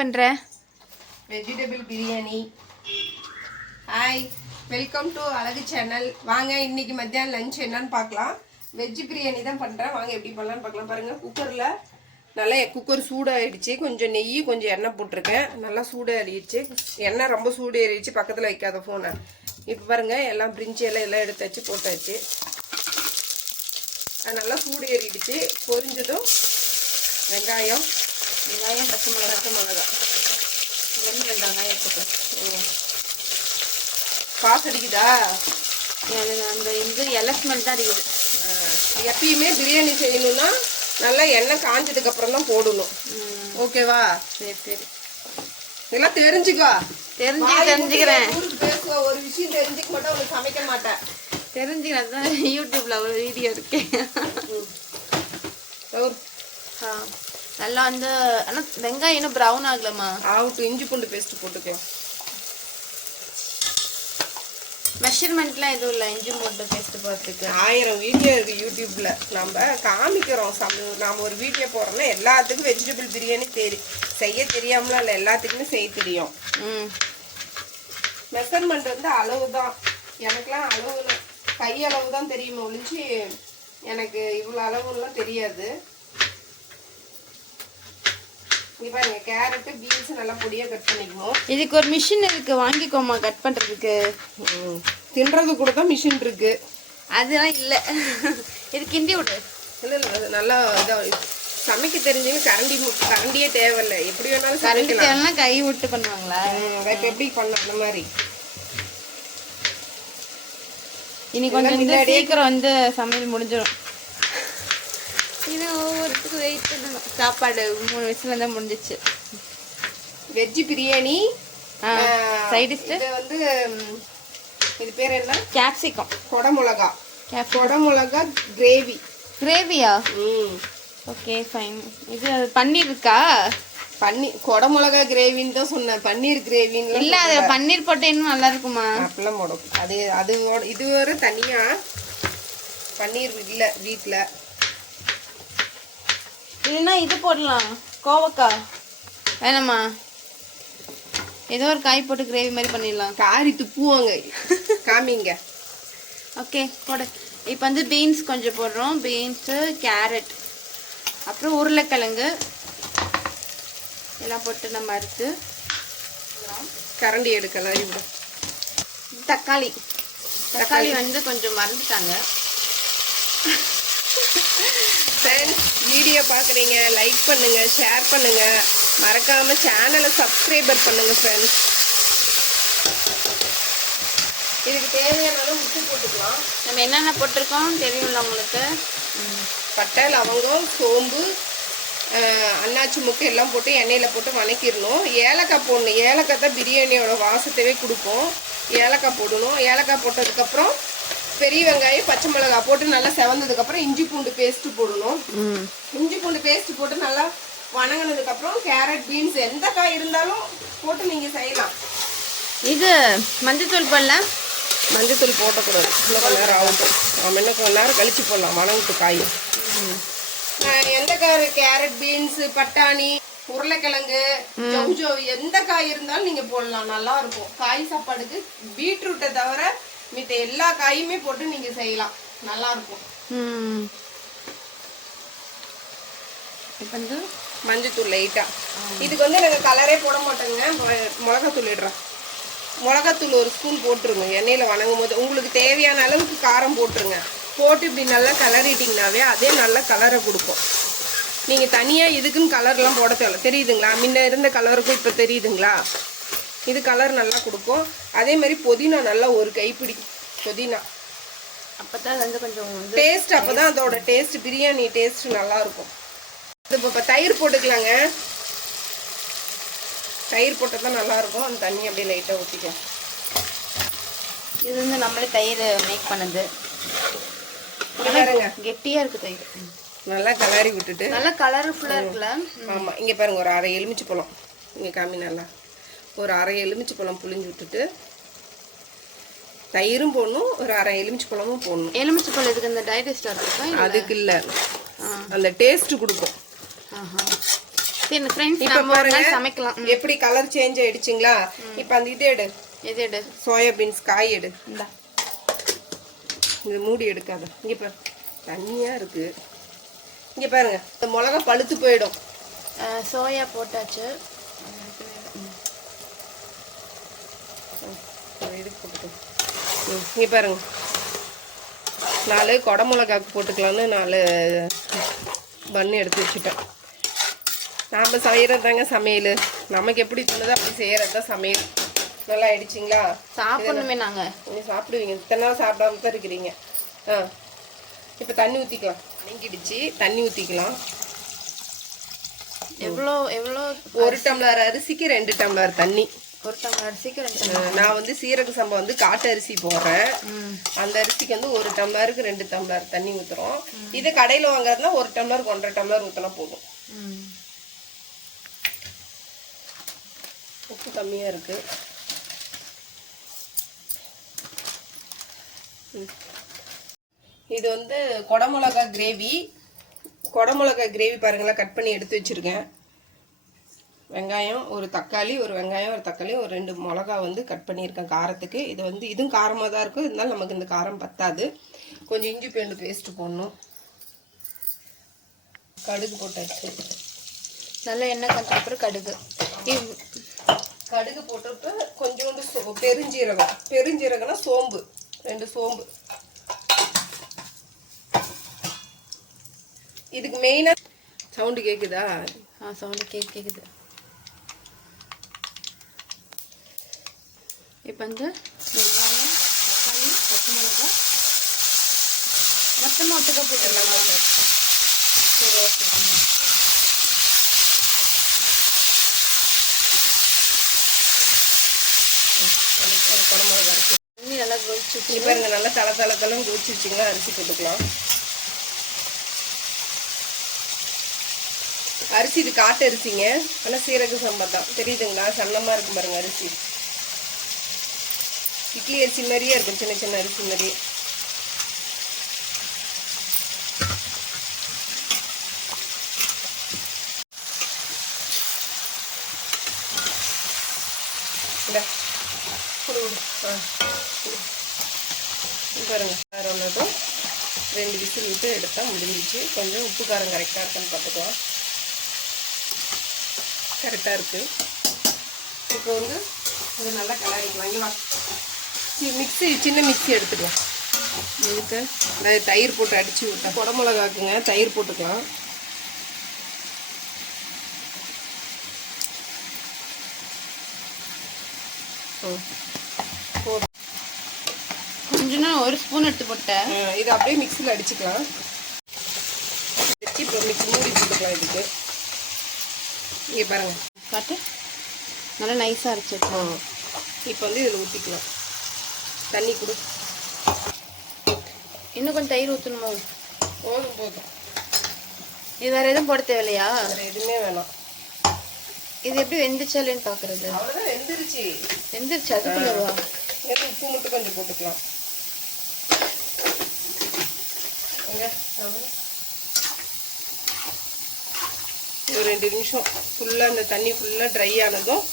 பண்ற? Vegetable biryani. Hi, welcome to அழகு channel. வாங்க இன்னைக்கு மத்தியானம் லஞ்ச் என்னன்னு பார்க்கலாம். வெஜ் பிரியாணி தான் பண்ணுறேன். வாங்க எப்படி பண்ணலான்னு பார்க்கலாம். பாருங்கள், குக்கரில் நல்லா குக்கர் சூடாகிடுச்சு. கொஞ்சம் நெய் கொஞ்சம் எண்ணெய் போட்டிருக்கேன். நல்லா சூடாகிடுச்சு. எண்ணெய் ரொம்ப சூடு ஏறிடுச்சு. பக்கத்தில் வைக்காத ஃபோனை. இப்போ பாருங்கள், எல்லாம் பிரிஞ்சி எல்லாம் எடுத்து வச்சு போட்டாச்சு. அது நல்லா சூடு ஏறிடுச்சு. பொரிஞ்சதும் வெங்காயம் பச்சை மிளகா ரெண்டு வெங்காயம் போட்டு காசு அடிக்குதா? அந்த இந்த எலஸ்மெண்ட் தான் அடிக்குது. எப்பயுமே பிரியாணி செய்யணும்னா நல்லா எண்ணெய் காஞ்சதுக்கு அப்புறம் தான் போடணும். ஓகேவா? சரி சரி, இதெல்லாம் தெரிஞ்சுக்கோ. தெரிஞ்சுக்கிறேன். ஊருக்கு பேசுவ ஒரு விஷயம் தெரிஞ்சுக்க மாட்டேன், உனக்கு சமைக்க மாட்டேன். தெரிஞ்சுக்கிறேன் தான். யூடியூப்ல ஒரு வீடியோ இருக்கு. நல்லா வந்து ஆனால் வெங்காயம் இன்னும் ப்ரௌன் ஆகலாமா? ஆகட்டும். இஞ்சி பூண்டு பேஸ்ட் போட்டுக்கலாம். மெஷர்மெண்ட்லாம் எதுவும் இல்லை. இஞ்சி பூண்டு பேஸ்ட் போடுறதுக்கு 1000 வீடியோ இருக்கு யூடியூப்ல. நம்ம காமிக்கிறோம். நாம ஒரு வீடியோ போடுறோம்னா எல்லாத்துக்கும் வெஜிடபிள் பிரியாணி செய்ய தெரியாமலாம் இல்லை, எல்லாத்துக்குமே செய்ய தெரியும். மெஷர்மெண்ட் வந்து அளவு தான். எனக்குலாம் அளவு கை அளவு தான் தெரியுமா ஒழிஞ்சு எனக்கு இவ்வளோ அளவுலாம் தெரியாது. இங்க பாருங்க, கேரட் பீன்ஸ் நல்லா பொடியா கட் பண்ணிக்கணும். இதுக்கு ஒரு மிஷின் இருக்கு, வாங்கிக்கோமா கட் பண்றதுக்கு. தின்றது கூட தான் மிஷின் இருக்கு. அதெல்லாம் இல்ல, இது கிண்டி விடு. இல்ல இல்ல, அது நல்லா சமைக்க தெரிஞ்சவங்க கரண்டியே தேவையில்லை. எப்படி வேணாலும் சமைக்கலாம். கை விட்டு பண்ணுவாங்களா? இப்ப எப்படி பண்ணலாம் அந்த மாதிரி. இன்னைக்கு கொஞ்சம் சீக்கிரம் வந்து சமையல் முடிஞ்சிடும். இது ஒவ்வொருத்துக்கு வெயிட் பண்ணணும். சாப்பாடு 3 விசில் தான் முடிஞ்சிச்சு. வெஜ் பிரியாணி சைட் டிஷ் வந்து இது பேர் என்ன? கேப்சிகம். கொடமிளகா கிரேவி. கிரேவியா? Okay fine. இது பன்னீர் இருக்கா? கொடமிளகா கிரேவின்னு தான் சொன்னேன். பன்னீர் கிரேவின்னு இல்ல, அது பன்னீர் போட்டு இன்னும் நல்லா இருக்குமா? அப்பெல்லாம் போடும். அது இது வேற தனியா. பன்னீர் இல்ல வீட்டுல. இல்லைன்னா இது போடலாம், கோவக்காய் வேணாமா? ஏதோ ஒரு காய் போட்டு கிரேவி மாதிரி பண்ணிடலாம். காரி துப்புவாங்க. காமிங்க. ஓகே போடு. இப்போ வந்து பீன்ஸ் கொஞ்சம் போடுறோம். பீன்ஸு, கேரட், அப்புறம் உருளைக்கிழங்கு எல்லாம் போட்டு நம்ம அறுத்து கரண்டி எடுக்கலாம். தக்காளி வந்து கொஞ்சம் மறந்துட்டாங்க. ஃப்ரெண்ட்ஸ், வீடியோ பார்க்குறீங்க, லைக் பண்ணுங்க, ஷேர் பண்ணுங்க, மறக்காம சேனலை சப்ஸ்கிரைபர் பண்ணுங்க ஃப்ரெண்ட்ஸ். இதுக்கு தேவையான அளவு உப்பு போட்டுக்கலாம். நம்ம என்னென்ன போட்டிருக்கோம் தெரியும்ல உங்களுக்கு. பட்டை, லவங்கம், சோம்பு, அன்னாச்சி முக்கு எல்லாம் போட்டு எண்ணெயில் போட்டு வணக்கிடணும். ஏலக்காய் போடணும். ஏலக்காய் தான் பிரியாணியோட வாசத்தவே கொடுக்கும். ஏலக்காய் போடணும். ஏலக்காய் போட்டதுக்கப்புறம் பெரிய வெங்காயம், பச்சை மிளகாய் போட்டு நல்லா செவந்ததுக்கப்புறம் இஞ்சி பூண்டு பேஸ்ட்டு போடணும். இஞ்சி பூண்டு பேஸ்ட் போட்டு நல்லா வணங்கினதுக்கப்புறம் கேரட், பீன்ஸ் எந்த காய் இருந்தாலும் போட்டு நீங்கள் செய்யலாம். இது மஞ்சத்தூள் போடல? மஞ்சத்தூள் போட்டக்கூடாது. இன்னும் கொஞ்ச நேரம் ஆகட்டும். நம்ம இன்னும் கொஞ்ச நேரம் கழிச்சு போடலாம் வணங்கிட்டு காய். எந்த காய், கேரட், பீன்ஸ், பட்டாணி, உருளைக்கிழங்கு, ஜவுஜோவி எந்த காய் இருந்தாலும் நீங்கள் போடலாம். நல்லா இருக்கும். காய் சாப்பாடுக்கு பீட்ரூட்டை தவிர மித்த எல்லா காயுமே போட்டு நீங்க செய்யலாம். நல்லா இருக்கும். இப்போ வந்து மஞ்சத்தூள் லைட்டா. இதுக்கு வந்து நாங்கள் கலரே போட மாட்டோங்க. மிளகாத்தூள் இடுறோம். மிளகாத்தூள் 1 ஸ்பூன் போட்டுருங்க. எண்ணெயில் வணங்கும் போது உங்களுக்கு தேவையான அளவுக்கு காரம் போட்டுருங்க. போட்டு இப்படி நல்லா கலரிட்டிங்கனாவே அதே நல்ல கலரை கொடுக்கும். நீங்கள் தனியாக இதுக்குன்னு கலர்லாம் போட தேவை. தெரியுதுங்களா? முன்ன இருந்த கலருக்கும் இப்போ தெரியுதுங்களா? இது கலர் நல்லா கொடுக்கும். அதே மாதிரி புதினா நல்லா 1 கைப்பிடி புதினா. அப்பதான் வந்து கொஞ்சம் டேஸ்ட், அப்பதான் அதோட டேஸ்ட், பிரியாணி டேஸ்ட் நல்லா இருக்கும். இப்போ தயிர் போட்டுக்கலாங்க. தயிர் போட்டால் தான் நல்லா இருக்கும். அந்த தண்ணி அப்படியே லைட்டாக ஊற்றிக்கலாம். இது வந்து நம்மளே தயிர் மேக் பண்ணது. கெட்டியா இருக்கு தயிர். நல்லா கலரி விட்டுட்டு நல்லா கலர்ஃபுல்லா இருக்குல்ல? ஆமா. இங்க பாருங்க, ஒரு 1/2 எலுமிச்சை பழம். இங்க காமி நல்லா ஒரு 1/2 எலுமிச்சை பழம் புளிஞ்சு விட்டுட்டு தயிரும் போடணும், ஒரு 1/2 எலுமிச்சை பழமும் போடணும். எலுமிச்சை பழம் இதுக்கு அந்த டைஜஸ்டா இருக்கும்? அதுக்கு இல்ல, அந்த டேஸ்ட் கொடுக்கும். சரி ஃப்ரெண்ட்ஸ் இப்ப நம்ம ஒரு பாருங்க நாள் சமைக்கலாம். எப்படி கலர் சேஞ்ச் ஆயிடுச்சுங்களா? இப்போ அந்த இது எடு, எது எடு? சோயாபீன்ஸ் காய் எடு. இந்தா இது மூடி எடுக்காத. இங்க பாரு தண்ணியா இருக்கு. இங்க பாருங்க இந்த மிளகா பழுத்து போயிடும். சோயா போட்டாச்சு. இங்க பாருங்க 4 கொடை மிளகாக்கு போட்டுக்கலாம்னு 4 பன்னு எடுத்து வச்சுட்டேன். நாம் செய்கிறது தாங்க சமையல். நமக்கு எப்படி தோணுதோ அப்படி செய்கிறது தான் சமையல். நல்லா ஆயிடுச்சிங்களா? சாப்பிடணுமே நாங்கள். நீங்கள் சாப்பிடுவீங்க, இத்தனை நாள் சாப்பிடாம தான் இருக்கிறீங்க. இப்போ தண்ணி ஊற்றிக்கலாம். நீங்கிடுச்சு, தண்ணி ஊற்றிக்கலாம். எவ்வளோ எவ்வளோ? 1 டம்ளர் அரிசிக்கு 2 டம்ளர் தண்ணி. 1 டம்ளர் அரிசிக்கு 2 டம்ளர். நான் வந்து சீரக சம்பா வந்து காட்டு அரிசி போடுறேன். அந்த அரிசிக்கு வந்து 1 டம்ளருக்கு 2 டம்ளர் தண்ணி ஊற்றுறோம். இது கடையில் வாங்குறதுனா 1 டம்ளருக்கு 1.5 டம்ளர் ஊற்றினா போதும். உப்பு கம்மியாக இருக்கு. இது வந்து கொடமிளகா கிரேவி. கொடமிளகா கிரேவி பாருங்களா, கட் பண்ணி எடுத்து வச்சிருக்கேன். வெங்காயம், ஒரு தக்காளி, ஒரு வெங்காயம், ஒரு தக்காளி, ஒரு 2 மிளகா வந்து கட் பண்ணியிருக்கேன் காரத்துக்கு. இது வந்து இதுவும் காரமாக தான் இருக்கும், இருந்தாலும் நமக்கு இந்த காரம் பத்தாது. கொஞ்சம் இஞ்சி பூண்டு பேஸ்ட்டு போடணும். கடுகு போட்டாச்சு. நல்ல எண்ணெய் கற்றுக்கப்புறம் கடுகு. கடுகு போட்டுட்டு கொஞ்சோண்டு பெருஞ்சீரகம். பெருஞ்சீரகம்னா சோம்பு, 2 சோம்பு. இதுக்கு மெயினா சவுண்டு கேக்குதா? சவுண்டு கேக்குது. இப்போ வந்து வெங்காயம், தக்காளி, பச்சை மிளகாய் மொத்தமாக ஒட்டுக்க போட்டுடலாம். சரி, ஓகே. குடமிளகா இருக்கு. தண்ணி நல்லா கொதிச்சு பாருங்க, நல்லா தளத்தளத்தெல்லாம் கொதிச்சு வச்சுங்களா. அரிசி போட்டுக்கலாம். அரிசி இது காட்டு அரிசிங்க, ஆனால் சீரக சம்பா தான். தெரியுதுங்களா? சன்னமாக இருக்கும் பாருங்க அரிசி. இட்லி அரிசி மாதிரியே இருக்கும், சின்ன சின்ன அரிசி மாதிரியே. பாருங்க ஒன்றதும் 2 விசில் விட்டு எடுத்தால் முடிஞ்சிச்சு. கொஞ்சம் உப்பு காரம் கரெக்டாக இருக்கான்னு பார்த்துக்கலாம். கரெக்டாக இருக்குது. இப்போ வந்து இதை நல்லா கலரிக்கலாம். இங்கே வா, மிக்ஸி, சின்ன மிக்ஸி எடுத்துக்கலாம். இதுக்கு தயிர் போட்டு அடித்து விட்டேன். குடமிளகாக்குங்க தயிர் போட்டுக்கலாம். கொஞ்சம் 1 ஸ்பூன் எடுத்து போட்டேன். இது அப்படியே மிக்ஸியில் அடிச்சுக்கலாம். வச்சு இப்போ மிக்ஸி மூடி போட்டுக்கலாம். இதுக்கு இங்கே பாருங்க, காட்டு நல்லா நைஸாக அரைச்சிருக்கோம். இப்போ வந்து இதில் ஊற்றிக்கலாம். தண்ணி கொடு. இன்னும் கொஞ்சம் தயிர் ஊற்றணுமோ? போதும் போதும். இது வேறு எதுவும் போட தேவையில்லையா? வேறு எதுவுமே வேணாம். இது எப்படி வெந்துச்சாலேன்னு பார்க்குறது? அவ்வளோதான், வெந்துருச்சு. வெந்துருச்சு. அதுக்குள்ளவா? உப்பு மட்டும் கொஞ்சம் போட்டுக்கலாம். ஒரு 2 நிமிஷம் ஃபுல்லாக அந்த தண்ணி ஃபுல்லாக ட்ரை ஆனதும்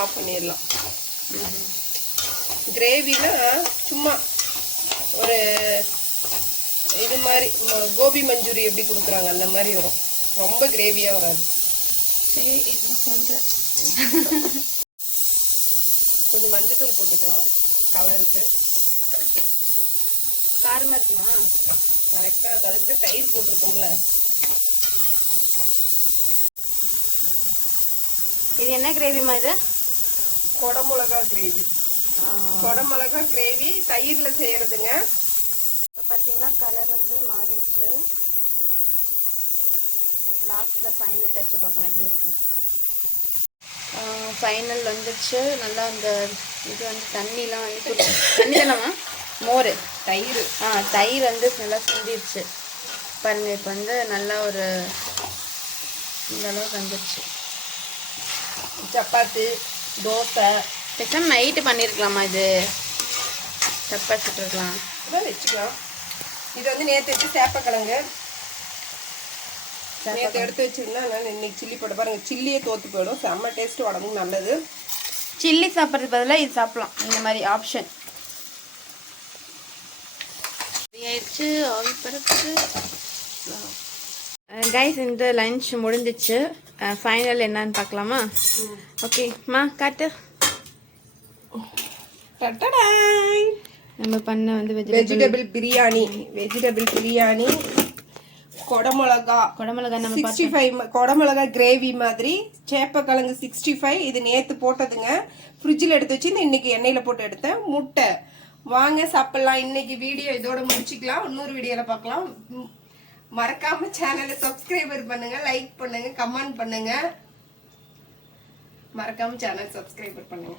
ஆஃப் பண்ணிடலாம். கிரேவினா சும்மா ஒரு இது மாதிரி கோபி மஞ்சூரி எப்படி கொடுக்குறாங்க அந்த மாதிரி வரும். ரொம்ப கிரேவியாக வராது. சரி, என்ன பண்ணுறேன். கொஞ்சம் மஞ்சத்தூள் போட்டுக்கலாம் கலருக்கு. காரமாக இருக்குமா? கரெக்டாக கலந்து தயிர் போட்டிருக்கோம்ல. இது என்ன கிரேவிமா? இது கொடமிளகா கிரேவி. கொடமிளகா கிரேவி தயிரில் செய்கிறதுங்க. இப்போ பார்த்தீங்கன்னா கலர் வந்து மாறிடுச்சு. லாஸ்ட்டில் ஃபைனல் டெஸ்ட் பார்க்கணும் எப்படி இருக்குன்னு. ஃபைனல் வந்துடுச்சு. நல்லா அந்த இது வந்து தண்ணிலாம் வந்து தண்ணி தானம்மா? மோர் தயிர். தயிர் வந்து நல்லா சுண்டிடுச்சு பாருங்க. இப்போ வந்து நல்லா ஒரு இந்த அளவுக்கு வந்துடுச்சு. சப்பாத்தி, தோசை பேசாம நைட்டு பண்ணியிருக்கலாமா? இது சப்பாத்தி சுட்டுருக்கலாம். இதான் வச்சுக்கலாம். இது வந்து நேற்று வச்சு சேப்பக்கிழங்கு நேற்று எடுத்து வச்சிருந்தேன். அதனால இன்னைக்கு சில்லி போட்டு பாருங்க, சில்லியே தோத்து போயிடும். செம்ம டேஸ்ட், உடம்புக்கு நல்லது. சில்லி சாப்பிட்றதுக்கு பதிலாக இது சாப்பிடலாம், இந்த மாதிரி ஆப்ஷன். ஆயிடுச்சு ஆவி பருப்பு. கைஸ், இந்த லஞ்ச் முடிஞ்சிச்சு. ஃபைனல் என்னன்னு பார்க்கலாமா? ஓகேம்மா, காட்டு. நம்ம பண்ண வந்து வெஜிடபிள் பிரியாணி, கொடமிளகா நம்ம 65, கொடமிளகா கிரேவி மாதிரி, சேப்பக்கிழங்கு 65. இது நேத்து போட்டதுங்க, ஃப்ரிட்ஜில் எடுத்து வச்சு இன்னைக்கு எண்ணெயில போட்டு எடுத்தேன். முட்டை. வாங்க சாப்பிடலாம். இன்னைக்கு வீடியோ இதோட முடிச்சுக்கலாம். இன்னொரு வீடியோல பார்க்கலாம். மறக்காம சேனலை சப்ஸ்கிரைபர் பண்ணுங்க, லைக் பண்ணுங்க, கமெண்ட் பண்ணுங்க. மறக்காம சேனல் சப்ஸ்கிரைபர் பண்ணுங்க.